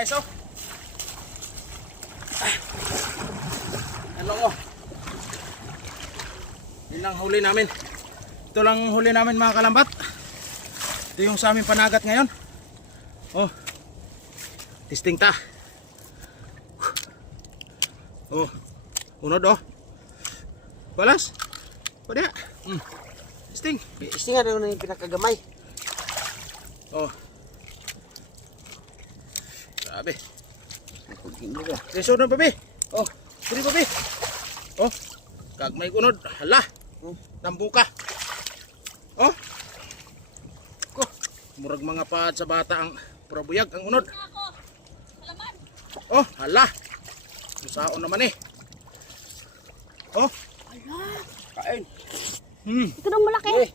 guys, oh. Ano oh. Yun lang huli namin. Ito lang huli namin mga kalambat. Ito yung sa aming panagat ngayon. Oh. Testing ta. Oh. Unod oh. Balas. Pwede na. Testing. Testing nga na yung pinakagamay. Oh. Grabe. Reso na babi. Oh. Pwede babi. Oh. Kagmay kunod. Hala. Nambuka. Oh. Ko. Murag mga paad sa bata ang probuyag ang unod. Oh, hala. Musaon naman eh. Oh. Kain. Ito nang malaki.